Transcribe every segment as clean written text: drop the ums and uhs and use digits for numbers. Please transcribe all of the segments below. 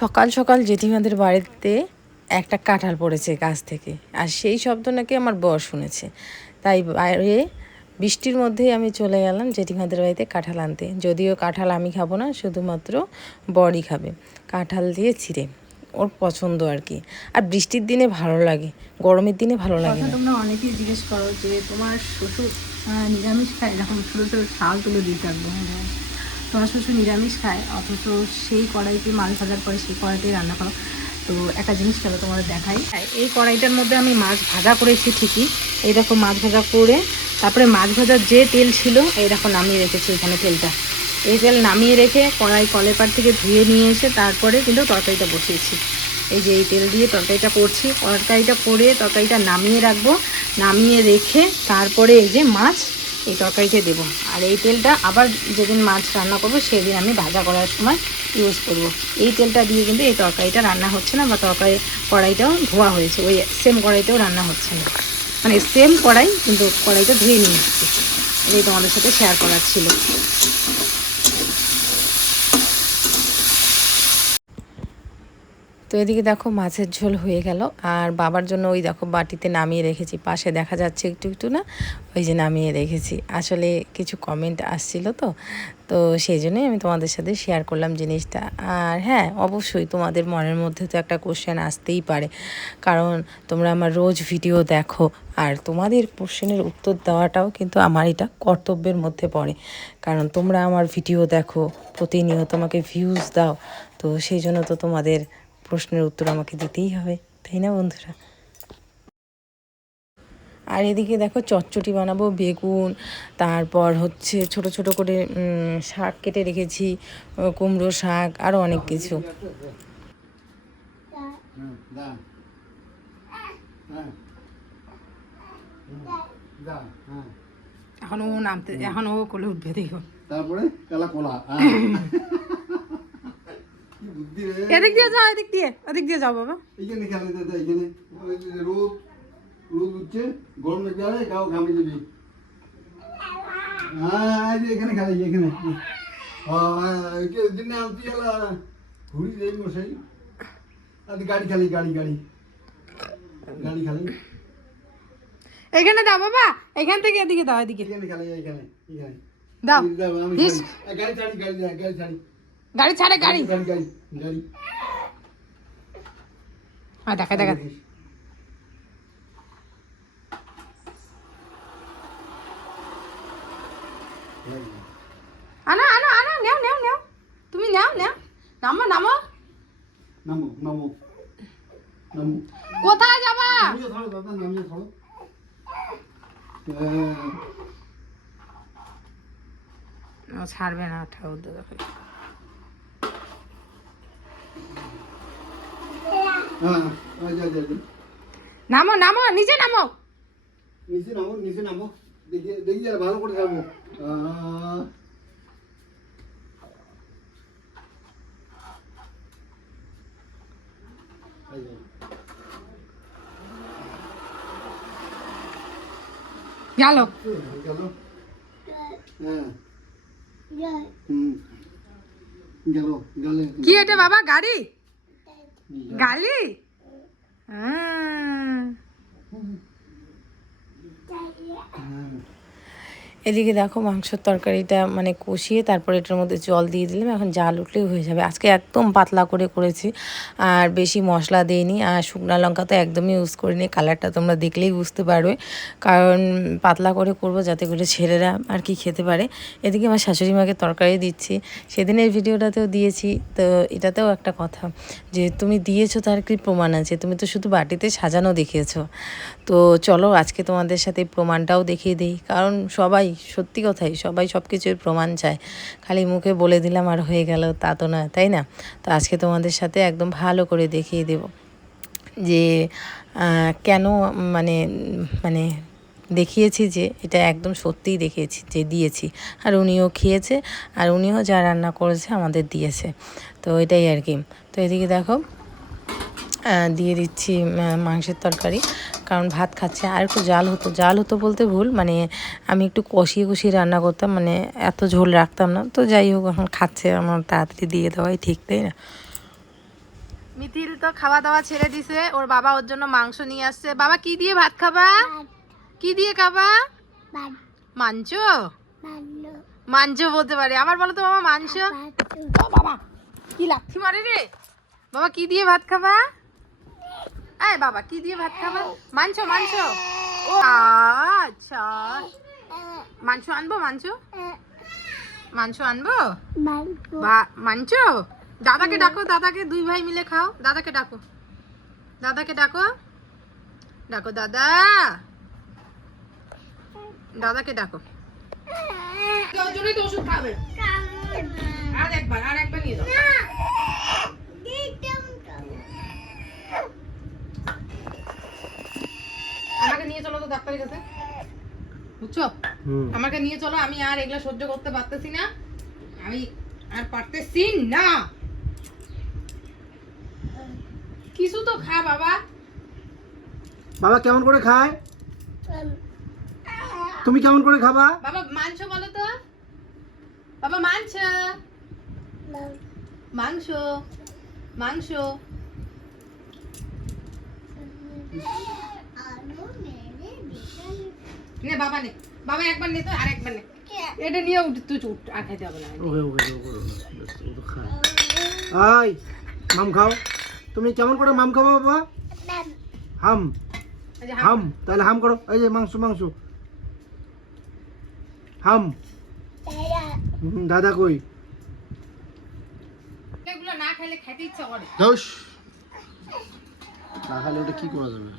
সকাল সকাল জেঠিমাদের বাড়িতে একটা কাঁঠাল পড়েছে গাছ থেকে, আর সেই শব্দ নাকি আমার বর শুনেছে। তাই বাইরে বৃষ্টির মধ্যেই আমি চলে গেলাম জেঠিমাদের বাড়িতে কাঁঠাল আনতে। যদিও কাঁঠাল আমি খাবো না, শুধুমাত্র বরই খাবে। কাঁঠাল দিয়ে ছিঁড়ে ওর পছন্দ আর কি। আর বৃষ্টির দিনে ভালো লাগে, গরমের দিনে ভালো লাগে না। তোমরা অনেকেই জিজ্ঞেস করো যে তোমার শ্বশুর নিরামিষ খায়, এরকম ছোটো ছোটো ছাল তুলে দিতে থাকবো। তোমার শ্বশুর নিরামিষ খায়, অথচ সেই কড়াইতে মাছ ভাজার পরে সেই কড়াইতেই রান্না করো। তো একটা জিনিস চলো তোমাদের দেখাই। এই কড়াইটার মধ্যে আমি মাছ ভাজা করেছি ঠিকই, এই দেখো মাছ ভাজা করে তারপরে মাছ ভাজার যে তেল ছিল এই দেখো নামিয়ে রেখেছি এখানে তেলটা। এই তেল নামিয়ে রেখে কড়াই কলের পাড় থেকে ধুয়ে নিয়ে এসে তারপরে কিন্তু তরকারিটা বসিয়েছি। এই যে এই তেল দিয়ে তরকারিটা করছি, তরকারিটা করে তরকারিটা নামিয়ে রাখবো, নামিয়ে রেখে তারপরে এই যে মাছ এই তরকারিতে দেবো। আর এই তেলটা আবার যেদিন মাছ রান্না করবো সেদিন আমি ভাজা করার সময় ইউজ করব। এই তেলটা দিয়ে কিন্তু এই তরকারিটা রান্না হচ্ছে না, বা তরকারি কড়াইটাও ধোয়া হয়েছে, ওই সেম কড়াইতেও রান্না হচ্ছে না, মানে সেম কড়াই কিন্তু কড়াইটা ধুয়ে নিয়ে এসেছি। এই তোমাদের সাথে শেয়ার করার ছিল। তো এদিকে দেখো মাছের ঝোল হয়ে গেল, আর বাবার জন্য ওই দেখো বাটিতে নামিয়ে রেখেছি, পাশে দেখা যাচ্ছে একটু একটু না, ওই যে নামিয়ে রেখেছি। আসলে কিছু কমেন্ট আসছিল তো তো সেই জন্যই আমি তোমাদের সাথে শেয়ার করলাম জিনিসটা। আর হ্যাঁ, অবশ্যই তোমাদের মনের মধ্যে তো একটা কোশ্চেন আসতেই পারে, কারণ তোমরা আমার রোজ ভিডিও দেখো, আর তোমাদের কোশ্চেনের উত্তর দেওয়াটাও কিন্তু আমার এটা কর্তব্যের মধ্যে পড়ে, কারণ তোমরা আমার ভিডিও দেখো, প্রতিনিয়ত আমাকে ভিউজ দাও, তো সেই জন্য তো তোমাদের প্রশ্নের উত্তর আমাকে দিতেই হবে, তাই না বন্ধুরা? আর এদিকে দেখো চচ্চড়ি বানাবো, বেগুন, তারপর হচ্ছে ছোট ছোট করে শাক কেটে রেখেছি, কুমড়ো শাক, আরও অনেক কিছু। এখন ও নামতে, এখন ও কোলে উঠবে, দেখো তারপরে কালা কোলা এদিক দিয়ে যাও, এদিক দিয়ে, এদিক দিয়ে যাও বাবা। এইখানে খেলে দাদা, এইখানে রোদ রোদ উঠছে, গরম লাগবে, আরে গাও ঘামে যাবি। হ্যাঁ এখানে খেলে, এখানে দিনে আনতে গেলা ঘুরি যাই মশাই। আর গাড়ি খালি, গাড়ি গাড়ি গাড়ি খালি। এইখানে দাও বাবা, এইখান থেকে এদিকে দাও, এদিকে এখানে খেলে, এখানে এখানে দাও। আমি গাড়ি ছাড়ি, গাড়ি গাড়ি ছাড়ি, গাড়ি ছাড়ে, গাড়ি গাড়ি গাড়ি গাড়ি। হ্যাঁ দেখা দেখা। আনো আনো আনো, নেও নেও নেও, তুমি নাও নাও, নামো নামো নামো নামো নামো। কোথায় যাবা? নামিয়ে ধরো দাদা, নামিয়ে ধরো। ছাড়বে না, ঠাকুর দাদা। নামো নামো, নিচে নামো, নিচে নামো, নিচে নামো, দেখি দেখি আর ভালো করে যাবো। গেল গেল, হ্যাঁ গেল গেলে। কি এটা বাবা? গাড়ি? গাড়ি? হ্যাঁ। এদিকে দেখো মাংসের তরকারিটা মানে কষিয়ে তারপর এটার মধ্যে জল দিয়ে দিলাম, এখন জাল উঠলেই হয়ে যাবে। আজকে একদম পাতলা করে করেছি, আর বেশি মশলা দিইনি, আর শুকনো লঙ্কা তো একদমই ইউজ করিনি। কালারটা তোমরা দেখলেই বুঝতে পারবে, কারণ পাতলা করে করব যাতে করে ছেলেরা আর কি খেতে পারে। এদিকে আমার শাশুড়ি মাকে তরকারি দিচ্ছি, সেদিনের ভিডিওটাতেও দিয়েছি, তো এটাতেও একটা কথা যে তুমি দিয়েছো তার কি প্রমাণ আছে? তুমি তো শুধু বাটিতে সাজানো দেখিয়েছো। তো চলো আজকে তোমাদের সাথে প্রমাণটাও দেখিয়ে দিই, কারণ সবাই, সত্যি কথাই, সবাই সব কিছুর প্রমাণ চায়। খালি মুখে বলে দিলাম আর হয়ে গেল, তা তো না, তাই না? তো আজকে তোমাদের সাথে একদম ভালো করে দেখিয়ে দেব যে কেন মানে মানে দেখিয়েছি, যে এটা একদম সত্যিই দেখিয়েছি যে দিয়েছি, আর উনিও খেয়েছে, আর উনিও যা রান্না করেছে আমাদের দিয়েছে। তো এটাই আর কি। তো এদিকে দেখো দিয়ে দিচ্ছি মাংসের তরকারি, কারণ ভাত খাচ্ছে। আর একটু জাল হতো, জাল হতো বলতে ভুল, মানে আমি একটু কষিয়ে কষিয়ে রান্না করতাম, মানে এত ঝোল রাখতাম না। তো যাই হোক, এখন খাচ্ছে, আমার তাড়াতাড়ি দিয়ে দেওয়াই ঠিক, তাই না? মিথিল তো খাওয়া দাওয়া ছেড়ে দিছে, ওর বাবা ওর জন্য মাংস নিয়ে আসছে। বাবা কি দিয়ে ভাত খাবা? কি দিয়ে খাবা? মাংস? মাংস বলতে পারে। আমার বলো তো বাবা মাংস। ও বাবা কি লাথি মারে রে। বাবা কি দিয়ে ভাত খাবা? এই বাবা কি দিয়ে ভাত খাবা? মাংস মাংস। ও আচ্ছা মাংস আনবো, মাংস মাংস আনবো। মাংস দাদাকে ডাকো, দাদাকে, দুই ভাই মিলে খাও। দাদাকে ডাকো, দাদাকে ডাকো, ডাকো দাদা, দাদাকে ডাকো। ওষুধ খাবে আর একবার নিয়ে যাও। আমাকে নিয়ে চলো তো ডাক্তারের কাছে, বুঝছো? আমাকে নিয়ে চলো, আমি আর এগুলা সহ্য করতে পারতেছি না, আমি আর পারতেছি না। কিছু তো খা বাবা। বাবা কেমন করে খায়? তুমি কেমন করে খাবা? বাবা মাংস বলো তো বাবা, মাংস মাংস মাংস। নে বাবা নে, বাবা একবার নে তো, আর একবার নে। এটা নিয়ে উঠ, তুই উঠ, আর খাইতে হবে না। ওকে ওকে ওকে ও তো খায়। আই মাম খাও। তুমি কেমন করে মাম খাবো বাবা? হাম হাম, তাহলে হাম করো। এই যে মাংস মাংস হাম। দাদা কই? এগুলো না খেলে খেতে ইচ্ছা করে। দোষ না খেলে ওটা কি করা যাবে?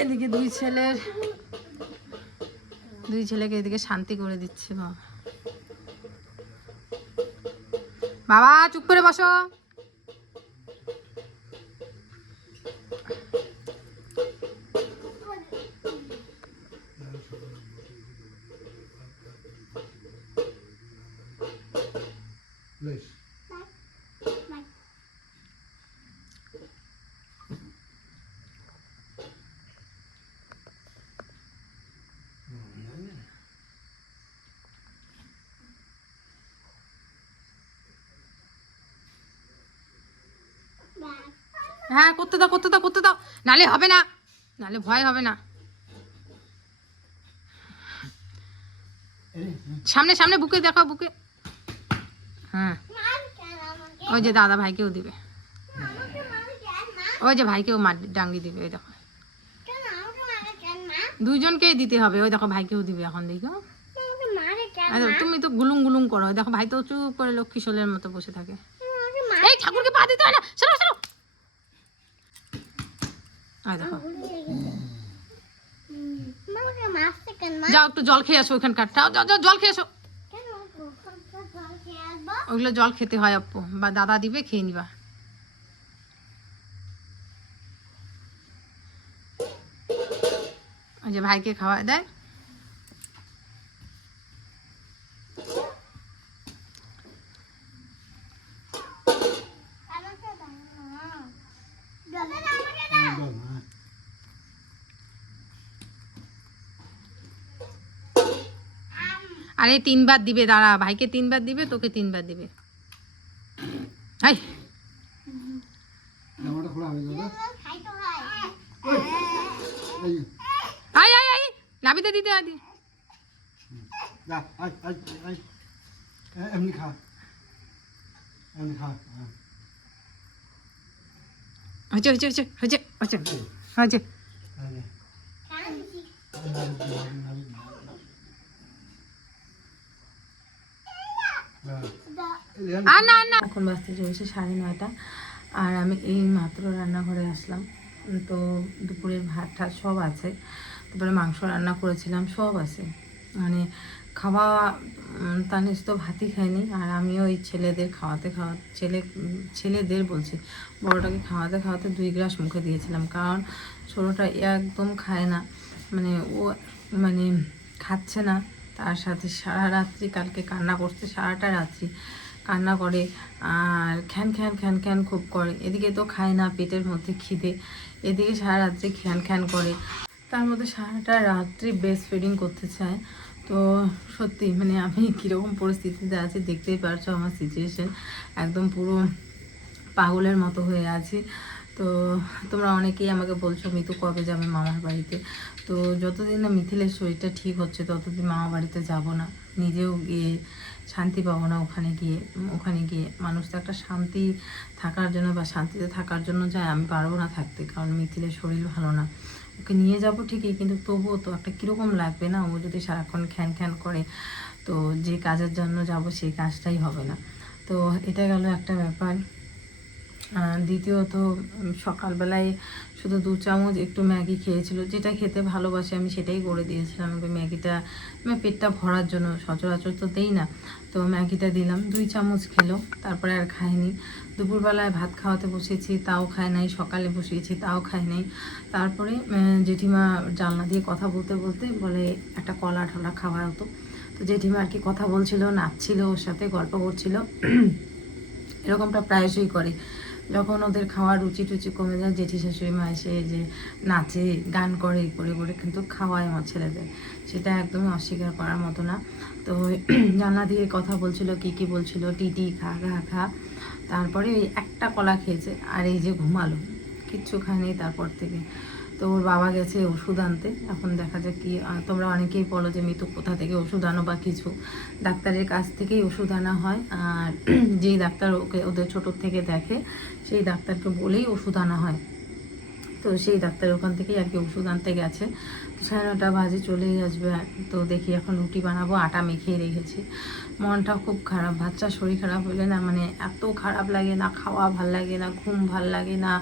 এদিকে দুই ছেলেকে এদিকে শান্তি করে দিচ্ছে বাবা। বাবা চুপ করে বসো। হ্যাঁ করতে দাও করতে দাও করতে দাও, নালে হবে না, নালে ভয় হবে না। সামনে সামনে বুকে দেখাও, বুকে। হ্যাঁ ওই যে দাদা ভাইকেও দিবে, ওই যে ভাইকেও ডাঙ্গি দিবে, ওই দেখো দুইজনকেই দিতে হবে। ওই দেখো ভাইকেও দিবে এখন, দেখো তুমি তো গুলুং গুলুং করো। ওই দেখো ভাই তো চুপ করে লক্ষ্মী শোলের মতো বসে থাকে। এই ঠাকুরকে পা দিতে হয় না, সরো সরো। দেখো যাও একটু জল খেয়ে আসো, ওইখানকার যাও যাও জল খেয়ে আসো। ওইগুলো জল খেতে হয় আপু, বা দাদা দিবে, খেয়ে নিবা। ওই যে ভাইকে খাওয়া দেয়। আরে 3 বার দিবে, দাঁড়া, ভাইকে 3 বার দিবে, তোকে 3 বার দিবে। হাই আই আই আই নাবিতে দিতে আদি। এমনি খা, এমনি খা। হচ্ছে হচ্ছে হচ্ছে হচ্ছে হচ্ছে হচ্ছে। এখন বাজতে চলেছে 9:30, আর আমি এই মাত্র রান্নাঘরে আসলাম। তো দুপুরের ভাত ঠাত সব আছে, তারপরে মাংস রান্না করেছিলাম, সব আছে। মানে খাওয়া তানিস তো ভাতই খায়নি, আর আমিও এই ছেলেদের ছেলেদের বলছি, বড়টাকে খাওয়াতে খাওয়াতে 2 গ্লাস মুখে দিয়েছিলাম, কারণ ছোটোটা একদম খায় না, মানে ও মানে খাচ্ছে না। তার সাথে সারা রাত্রি কালকে কান্না করছে, সারাটা রাত্রি কান্না করে, আর খ্যান খ্যান খ্যান খ্যান খুব করে। এদিকে তো খায় না, পেটের মধ্যে খিদে, এদিকে সারা রাত্রি খ্যান খ্যান করে, তার মধ্যে সারাটা রাত্রি ব্রেস্ট ফিডিং করতে চায়। তো তো সত্যি মানে আমি কীরকম পরিস্থিতিতে আছি দেখতেই পারছো, আমার সিচুয়েশন একদম পুরো পাগলের মতো হয়ে আছি। তো তোমরা অনেকেই আমাকে বলছো মিতু কবে যাবে মামার বাড়িতে। তো যতদিন না মিথিলের শরীরটা ঠিক হচ্ছে ততদিন মামা বাড়িতে যাব না। নিজেও গিয়ে শান্তি পাবো না ওখানে গিয়ে মানুষ তো একটা শান্তি থাকার জন্য বা শান্তিতে থাকার জন্য যায়, আমি পারবো না থাকতে, কারণ মিথিলের শরীর ভালো না। ওকে নিয়ে যাব ঠিকই, কিন্তু তবুও তো একটা কীরকম লাগবে না, ও যদি সারাক্ষণ খ্যান খ্যান করে, তো যে কাজের জন্য যাব সেই কাজটাই হবে না। তো এটা গেল একটা ব্যাপার। দ্বিতীয়ত সকালবেলায় শুধু 2 চামচ একটু ম্যাগি খেয়েছিল, যেটা খেতে ভালোবাসে আমি সেটাই করে দিয়েছিলাম। ওই ম্যাগিটা আমি পেটটা ভরার জন্য, সচরাচর তো দেই না, তো ম্যাগিটা দিলাম, 2 চামচ খেলো, তারপরে আর খায়নি। দুপুরবেলায় ভাত খাওয়াতে বসিয়েছি, তাও খায় নাই। সকালে বসিয়েছি, তাও খায় নাই। তারপরে জেঠিমা জানলা দিয়ে কথা বলতে বলতে বলে একটা কলা ঠলা খাওয়া হতো। তো জেঠিমা আর কি কথা বলছিল, নাচছিল, ওর সাথে গল্প করছিল। এরকমটা প্রায়শই করে, যখন ওদের খাওয়ার রুচি টুচি কমে যায় জেঠি শাশুড়ি মা এসে যে নাচে গান করে করে করে কিন্তু খাওয়ায় আমার ছেলেদের, সেটা একদমই অস্বীকার করার মতো না। তো জানলা দিয়ে কথা বলছিল, কি বলছিল, টিটি খা খা খা, তারপরে ওই একটা কলা খেয়েছে, আর এই যে ঘুমালো, কিচ্ছু খায়নি তারপর থেকে। তো ওর বাবা গেছে ওষুধ আনতে, এখন দেখা যাক কি। তোমরা অনেকেই বলো যে মিতু কোথা থেকে ওষুধ আনো বা কিছু, ডাক্তারের কাছ থেকেই ওষুধ আনা হয়। আর যেই ডাক্তার ওদের ছোটোর থেকে দেখে সেই ডাক্তারকে বলেই ওষুধ আনা হয়। তো সেই ডাক্তার ওখান থেকেই আর কি ওষুধ আনতে গেছে। তো 9:30 বাজে চলেই আসবে। তো দেখি এখন রুটি বানাবো, আটা মেখেই রেখেছি। মনটা খুব খারাপ, বাচ্চার শরীর খারাপ হলে না মানে এত খারাপ লাগে, না খাওয়া ভাল লাগে, না ঘুম ভাল লাগে, না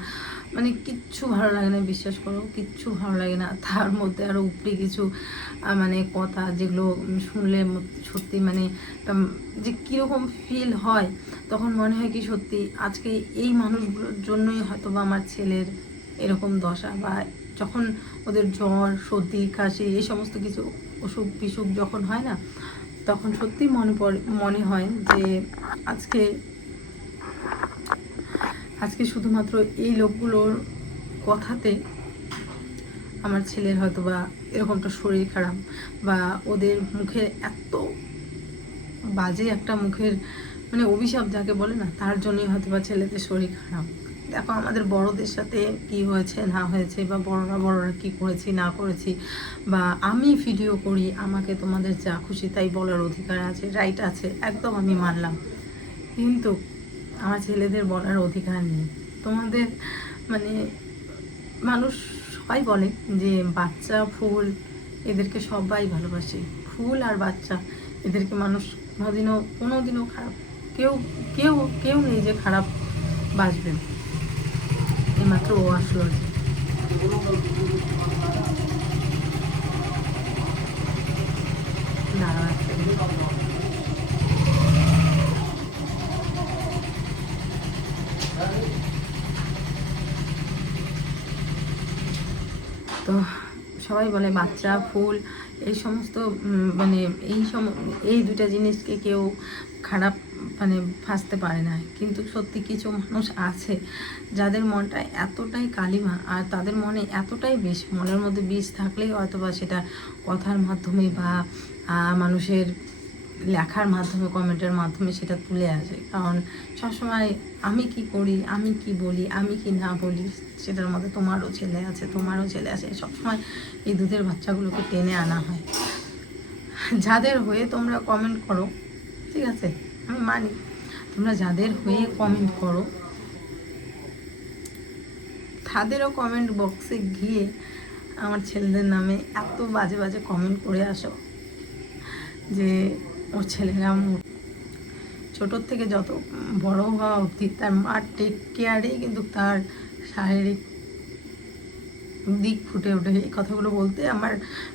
মানে কিচ্ছু ভালো লাগে না, বিশ্বাস করো কিচ্ছু ভালো লাগে না। তার মধ্যে আরও উপরি কিছু মানে কথা যেগুলো শুনলে সত্যি মানে যে কীরকম ফিল হয়, তখন মনে হয় কি সত্যি আজকে এই মানুষগুলোর জন্যই হয়তো বা আমার ছেলের এরকম দশা, বা যখন ওদের জ্বর সর্দি কাশি এই সমস্ত কিছু অসুখ বিসুখ যখন হয় না, তখন সত্যি মনে হয় যে আজকে শুধুমাত্র এই লোকগুলোর কথাতে আমার ছেলের হয়তো বা এরকমটা শরীর খারাপ, বা ওদের মুখে এত বাজে একটা মুখের মানে অভিশাপ যাকে বলে না, তার জন্যই হয়তো বা ছেলেদের শরীর খারাপ। দেখো আমাদের বড়দের সাথে কি হয়েছে না হয়েছে, বা বড়রা কি করেছি না করেছি, বা আমি ভিডিও করি, আমাকে তোমাদের যা খুশি তাই বলার অধিকার আছে, রাইট আছে, একদম আমি মানলাম। কিন্তু আমার ছেলেদের বলার অধিকার নেই। তোমাদের মানে মানুষ সবাই বলে যে বাচ্চা ফুল এদেরকে সবাই ভালোবাসে, ফুল আর বাচ্চা এদেরকে মানুষ কোনোদিনও খারাপ কেউ কেউ কেউ নেই যে খারাপ বাসবে। এইমাত্র ও আসলো, দাঁড়া তো সবাই বলে বাচ্চা ফুল এই সমস্ত মানে এই দুটা জিনিসকে কেউ খারাপ মানে ফাঁসতে পারে না। কিন্তু সত্যি কিছু মানুষ আছে যাদের মনটা এতটাই কালিমা, আর তাদের মনে এতটাই বিষ, মনের মধ্যে বিষ থাকলেই হয়তো বা সেটা কথার মাধ্যমে বা মানুষের লেখার মাধ্যমে কমেন্টের মাধ্যমে সেটা তুলে আসে। কারণ সবসময় আমি কি করি, আমি কি বলি, আমি কি না বলি, সেটার মধ্যে তোমারও ছেলে আছে, সবসময় এই দুধের বাচ্চাগুলোকে টেনে আনা হয়। যাদের হয়ে তোমরা কমেন্ট করো, ঠিক আছে আমি মানি, তোমরা যাদের হয়ে কমেন্ট করো তাদেরও কমেন্ট বক্সে গিয়ে আমার ছেলেদের নামে এত বাজে বাজে কমেন্ট করে আসো যে ওর ছেলেরা ছোটোর থেকে যত বড় হওয়া অবধি তার মার টেক কেয়ারেই কিন্তু তার শারীরিক দিক ফুটে ওঠে। এই কথাগুলো বলতে আমার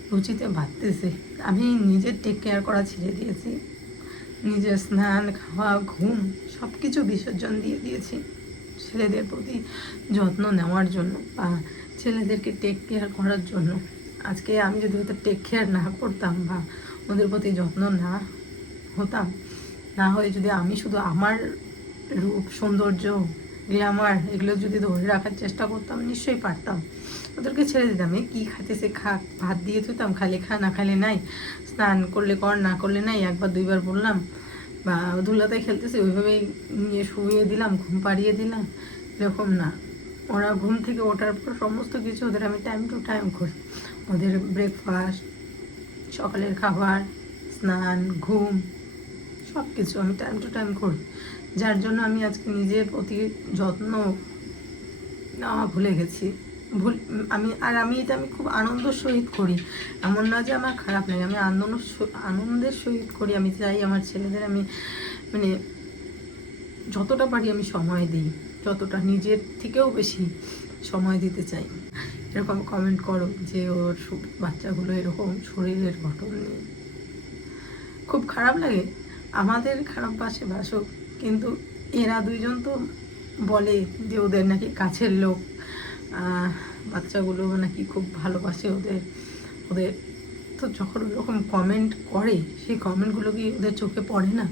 রুচিতে বাড়তেছে। আমি নিজের টেক কেয়ার করা ছেড়ে দিয়েছি, নিজের স্নান খাওয়া ঘুম সব কিছু বিসর্জন দিয়ে দিয়েছি ছেলেদের প্রতি যত্ন নেওয়ার জন্য বা ছেলেদেরকে টেক কেয়ার করার জন্য। আজকে আমি যদি হয়তো টেক কেয়ার না করতাম বা ওদের প্রতি যত্ন না হতাম, না হয়ে যদি আমি শুধু আমার রূপ সৌন্দর্য গ্ল্যামার এগুলো যদি ধরে রাখার চেষ্টা করতাম নিশ্চয়ই পারতাম। ওদেরকে ছেড়ে দিতাম, এই কী খাইতেছে খাক, ভাত দিয়ে দিতাম, খালে খা না খালে নাই, স্নান করলে কর না করলে নাই, একবার দুইবার বললাম, বা ধুলাতে খেলতেছে ওইভাবেই নিয়ে শুয়ে দিলাম, ঘুম পাড়িয়ে দিলাম, এরকম না। ওরা ঘুম থেকে ওঠার পর সমস্ত কিছু ওদের আমি টাইম টু টাইম করি। ওদের ব্রেকফাস্ট, সকালের খাবার, স্নান, ঘুম সব কিছু আমি টাইম টু টাইম করি, যার জন্য আমি আজকে নিজের প্রতি যত্ন নেওয়া ভুলে গেছি। আমি এটা আমি খুব আনন্দের সহিত করি, এমন না যে আমার খারাপ লাগে, আমি আনন্দের সহিত করি। আমি চাই আমার ছেলেদের আমি মানে যতটা পারি আমি সময় দিই, যতটা নিজের থেকেও বেশি সময় দিতে চাই। এরকম কমেন্ট করো যে ওর বাচ্চাগুলো এরকম শরীরের গঠন নিয়ে, খুব খারাপ লাগে। আমাদের খারাপ বাসুক, কিন্তু এরা দুইজন তো বলে যে ওদের নাকি কাছের লোক, বাচ্চাগুলো নাকি খুব ভালোবাসে ওদের তো যখন ওরকম কমেন্ট করে সেই কমেন্টগুলো কি ওদের চোখে পড়ে না?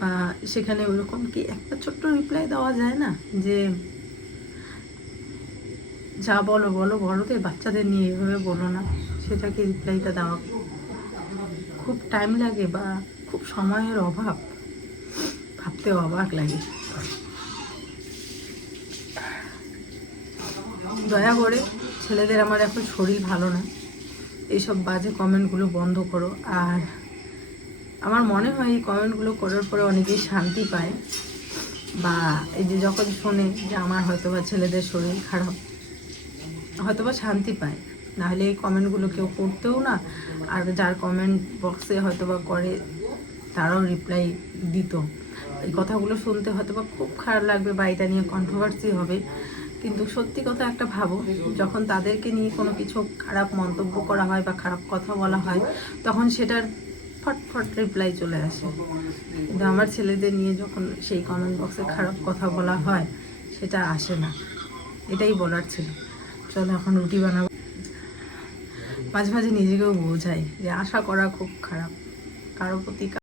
বা সেখানে ওরকম কি একটা ছোট্ট রিপ্লাই দেওয়া যায় না যে যা বলো বড়দের বাচ্চাদের নিয়ে এভাবে বলো না, সেটাকে রিপ্লাইটা দেওয়া খুব টাইম লাগে বা খুব সময়ের অভাব, ভাবতে অবাক লাগে। দয়া করে ছেলেদের আমার এখন শরীর ভালো না, এইসব বাজে কমেন্টগুলো বন্ধ করো। আর আমার মনে হয় এই কমেন্টগুলো করার পরে অনেকেই শান্তি পায়, বা এই যে যখন শোনে যে আমার হয়তোবা ছেলেদের শরীর খারাপ, হয়তোবা শান্তি পায়। নাহলে এই কমেন্টগুলো কেউ করতেও না, আর যার কমেন্ট বক্সে হয়তোবা করে তারাও রিপ্লাই দিত। এই কথাগুলো শুনতে হয়তোবা খুব খারাপ লাগবে বা এটা নিয়ে কন্ট্রোভার্সি হবে, কিন্তু সত্যি কথা একটা ভাবো, যখন তাদেরকে নিয়ে কোনো কিছু খারাপ মন্তব্য করা হয় বা খারাপ কথা বলা হয়, তখন সেটার ফটফট রিপ্লাই চলে আসে। কিন্তু আমার ছেলেদের নিয়ে যখন সেই কমেন্ট বক্সে খারাপ কথা বলা হয়, সেটা আসে না। এটাই বলার ছিল। চলো এখন রুটি বানাবো। মাঝে মাঝে নিজেকেও বোঝাই যে আশা করা খুব খারাপ কারো প্রতি।